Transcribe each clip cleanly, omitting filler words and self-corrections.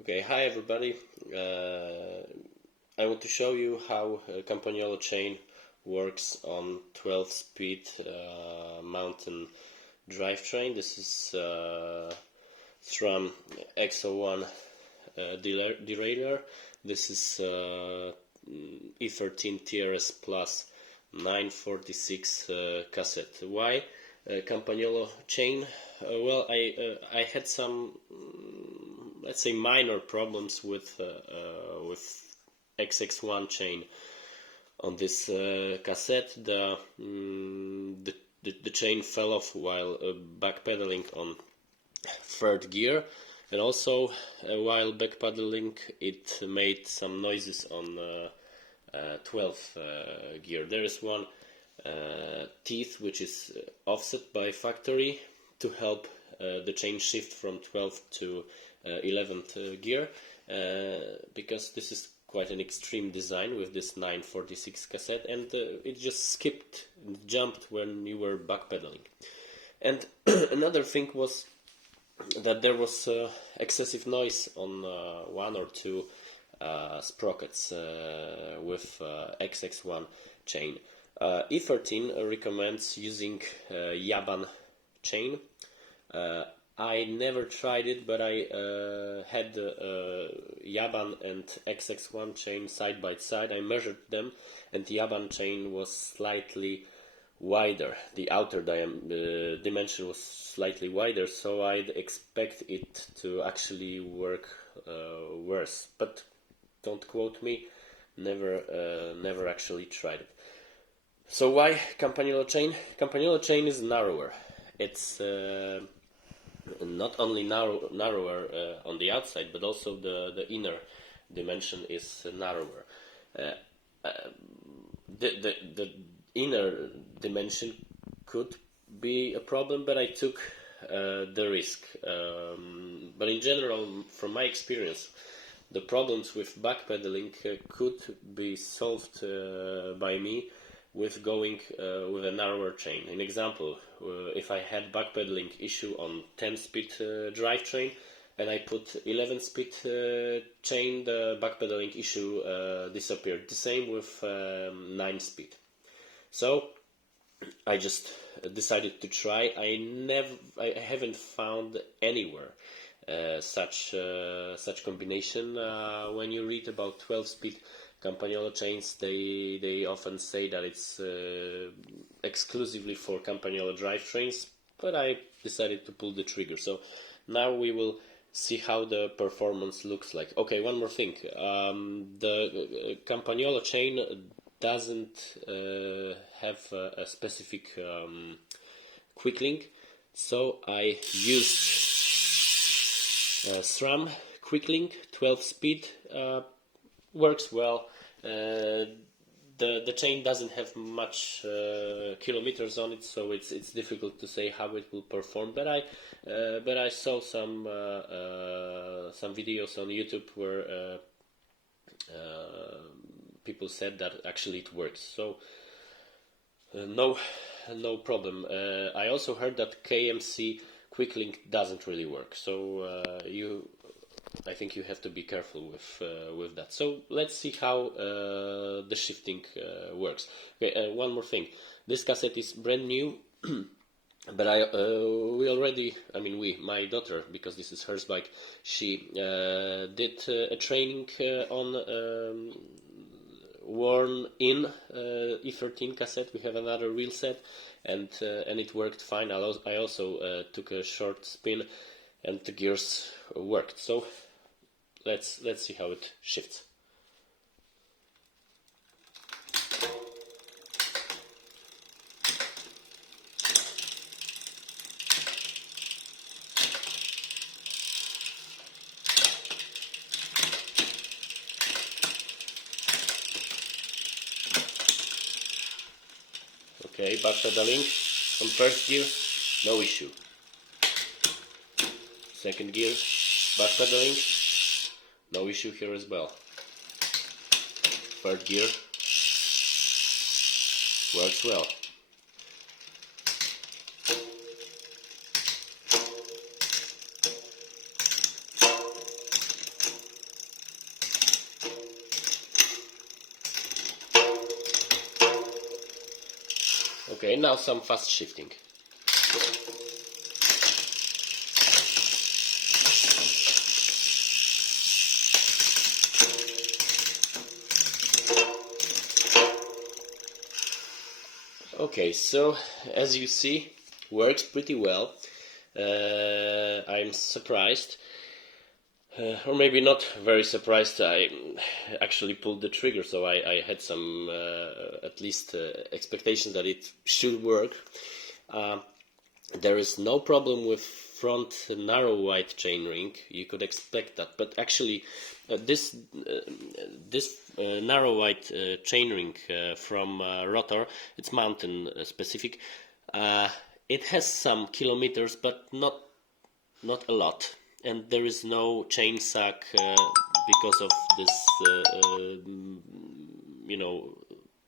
Okay, hi everybody. I want to show you how campagnolo chain works on 12-speed mountain drivetrain. This is SRAM X01 derailleur. This is E13 TRS Plus 946 cassette. Why campagnolo chain? Well, I had some let's say minor problems with XX1 chain on this cassette. The chain fell off while backpedaling on third gear, and also while backpedaling it made some noises on 12th gear. There is one teeth which is offset by factory to help the chain shift from 12th to 11th gear, because this is quite an extreme design with this 946 cassette, and it just skipped and jumped when you were backpedaling. And another thing was that there was excessive noise on one or two sprockets with XX1 chain. E13 recommends using Yaban chain. I never tried it, but I had Yaban and XX1 chain side by side. I measured them, and the Yaban chain was slightly wider. The outer dimension was slightly wider, so I'd expect it to actually work worse. But don't quote me. Never actually tried it. So why campagnolo chain? Campagnolo chain is narrower. It's not only narrower on the outside, but also the inner dimension is narrower. The inner dimension could be a problem, but I took the risk. But in general, from my experience, the problems with backpedaling could be solved by me with going with a narrower chain. An example, if I had backpedaling issue on 10-speed drivetrain and I put 11-speed chain, the backpedaling issue disappeared. The same with 9-speed. So I just decided to try. I haven't found anywhere such combination. When you read about 12-speed campagnolo chains, they often say that it's exclusively for campagnolo drivetrains, but I decided to pull the trigger. So now we will see how the performance looks like. Okay, one more thing. The campagnolo chain doesn't have a specific quick link, so I used SRAM quick link 12 speed. Works well. The chain doesn't have much kilometers on it, so it's difficult to say how it will perform. But I saw some videos on YouTube where people said that actually it works. So no problem. I also heard that KMC quick link doesn't really work. So I think you have to be careful with that. So let's see how the shifting works. Okay, one more thing. This cassette is brand new, but my daughter, because this is her bike, she did a training on worn-in E13 cassette. We have another wheel set, and it worked fine. I also took a short spin, and the gears worked. So let's see how it shifts. Okay, backpedaling on first gear, no issue. Second gear, backpedaling, no issue here as well. Third gear, works well. Okay, now some fast shifting. Okay, so as you see, works pretty well. I'm surprised, or maybe not very surprised. I actually pulled the trigger, so I had some at least expectations that it should work. There is no problem with front narrow white chainring. You could expect that, but actually this narrow white chainring from rotor, it's mountain specific. It has some kilometers, but not a lot, and there is no chain suck because of this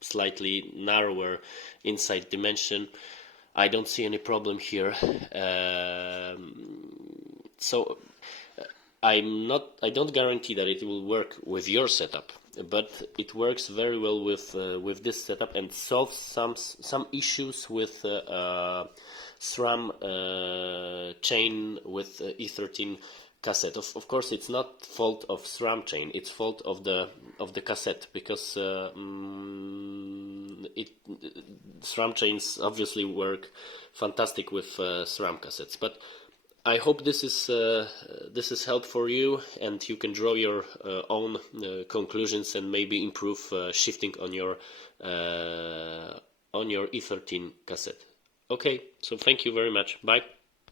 slightly narrower inside dimension. I don't see any problem here. So I don't guarantee that it will work with your setup, but it works very well with this setup and solves some issues with SRAM chain with E13 cassette. Of course, it's not fault of SRAM chain; it's fault of the cassette, because SRAM chains obviously work fantastic with SRAM cassettes. But I hope this is help for you, and you can draw your own conclusions and maybe improve shifting on your E13 cassette. Okay, so thank you very much. Bye.